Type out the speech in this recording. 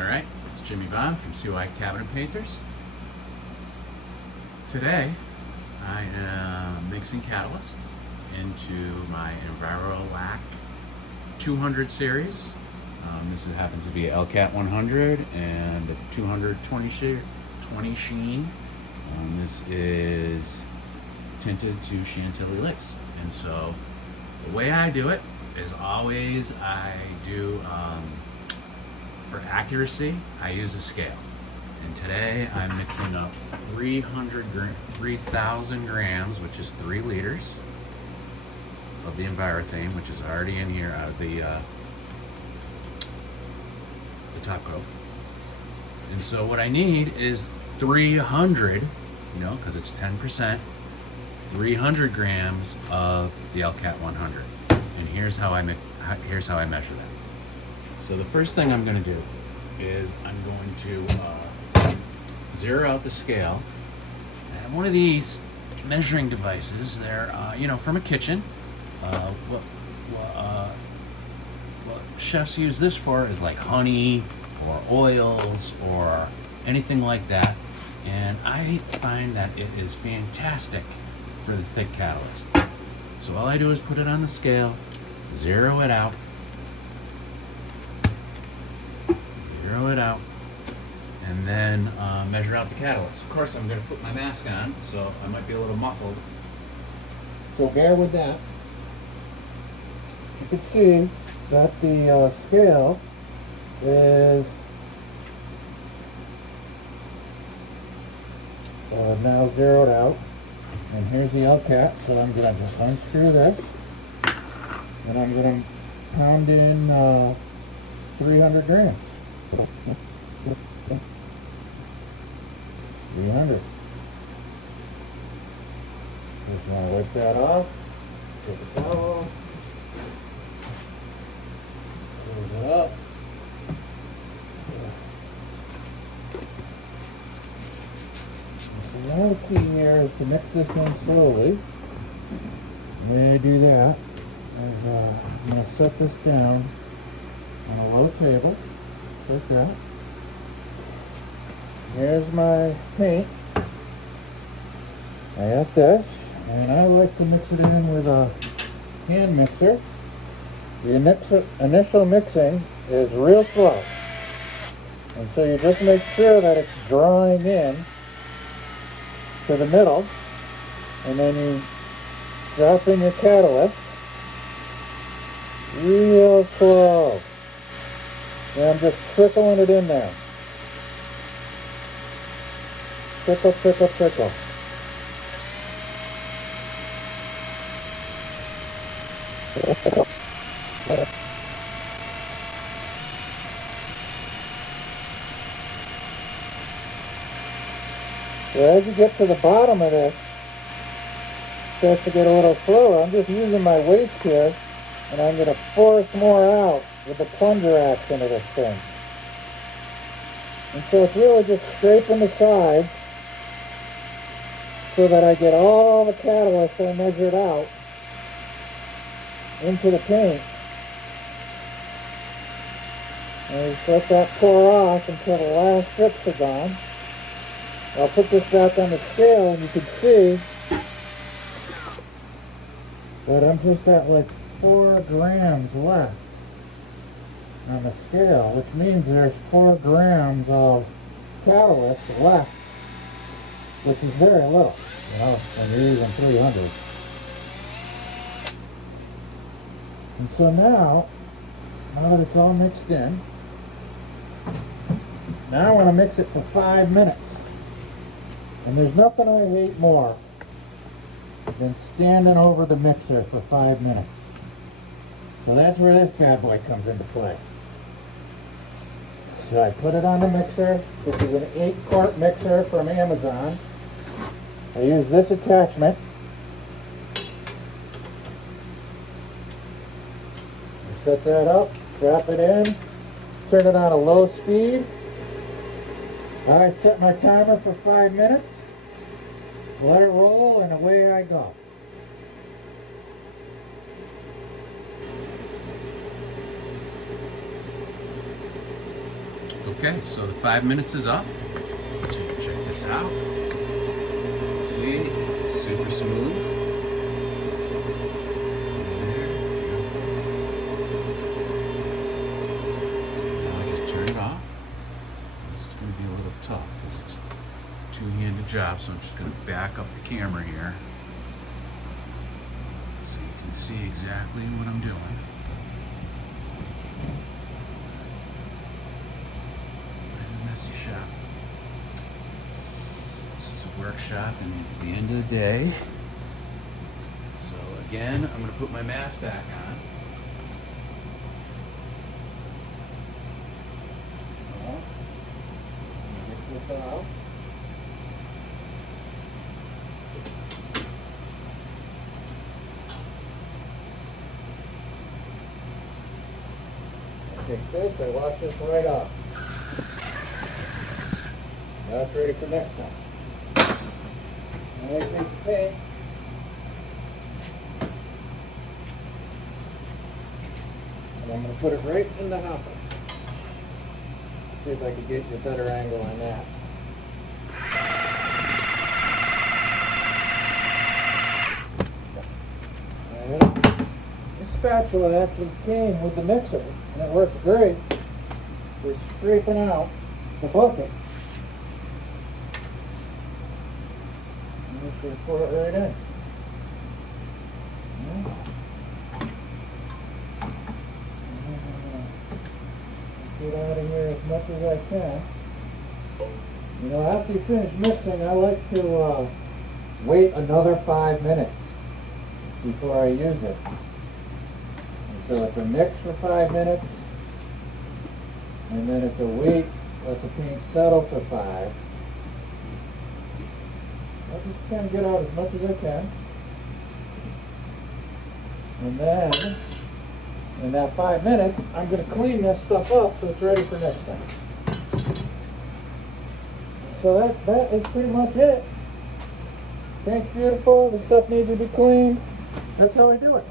Alright, it's Jimmy Bob from CY Cabinet Painters. Today I am mixing catalyst into my EnviroLac 200 series. This happens to be LCAT 100 and the 220 sheen. This is tinted to Chantilly licks. And so the way I do it is always I do, for accuracy, I use a scale. And today I'm mixing up 3,000 grams, which is 3 liters of the Envirothane, which is already in here out of the top coat. And so what I need is 300, because it's 10%, 300 grams of the LCAT 100. And here's how I measure that. So the first thing I'm going to do is I'm going to zero out the scale. I have one of these measuring devices. They're from a kitchen. What chefs use this for is like honey or oils or anything like that. And I find that it is fantastic for the thick catalyst. So all I do is put it on the scale, zero it out, and then measure out the catalyst. Of course, I'm going to put my mask on, so I might be a little muffled. So bear with that. You can see that the scale is now zeroed out. And here's the LCAT, so I'm going to just unscrew this. And I'm going to pound in 300 grams. 300. Just want to wipe that off. Take the towel. Close it up. The other key here is to mix this in slowly. The way I do that is I'm going to set this down on a low table. Set that. Here's my paint. I got this, and I like to mix it in with a hand mixer. The initial mixing is real slow, and so you just make sure that it's drawing in to the middle, and then you drop in your catalyst real slow. And I'm just trickling it in there. Trickle, trickle, trickle. So as you get to the bottom of this, it starts to get a little slower. I'm just using my waist here, and I'm going to force more out with the plunger action of this thing. And so it's really just scraping the sides so that I get all the catalyst I measured out into the paint. And we just let that pour off until the last strips are gone. I'll put this back on the scale, and you can see that I'm just at like 4 grams left on the scale, which means there's 4 grams of catalyst left, which is very little, when you're using 300. And so now that it's all mixed in, now I want to mix it for 5 minutes. And there's nothing I hate more than standing over the mixer for 5 minutes. So that's where this bad boy comes into play. So I put it on the mixer. This is an 8-quart mixer from Amazon. I use this attachment. I set that up, drop it in, turn it on a low speed. I set my timer for 5 minutes, let it roll, and away I go. Okay, so the 5 minutes is up. Check this out. See, super smooth. Now I just turn it off. This is going to be a little tough because it's a two-handed job, so I'm just going to back up the camera here so you can see exactly what I'm doing. Messy shop. This is a workshop and it's the end of the day. So again, I'm going to put my mask back on. Get this out. Take this, I wash this right off. That's ready for next time. Nice piece of paint. And I'm going to put it right in the hopper. See if I can get you a better angle on that. And this spatula actually came with the mixer, and it works great for scraping out the bucket. I'm just going to pour it right in. Get out of here as much as I can. You know, after you finish mixing, I like to wait another 5 minutes before I use it. And so it's a mix for 5 minutes, and then it's a wait, let the paint settle for 5. I'll just kind of get out as much as I can. And then, in that 5 minutes, I'm going to clean this stuff up so it's ready for next time. So that is pretty much it. Paint's beautiful, the stuff needs to be cleaned. That's how I do it.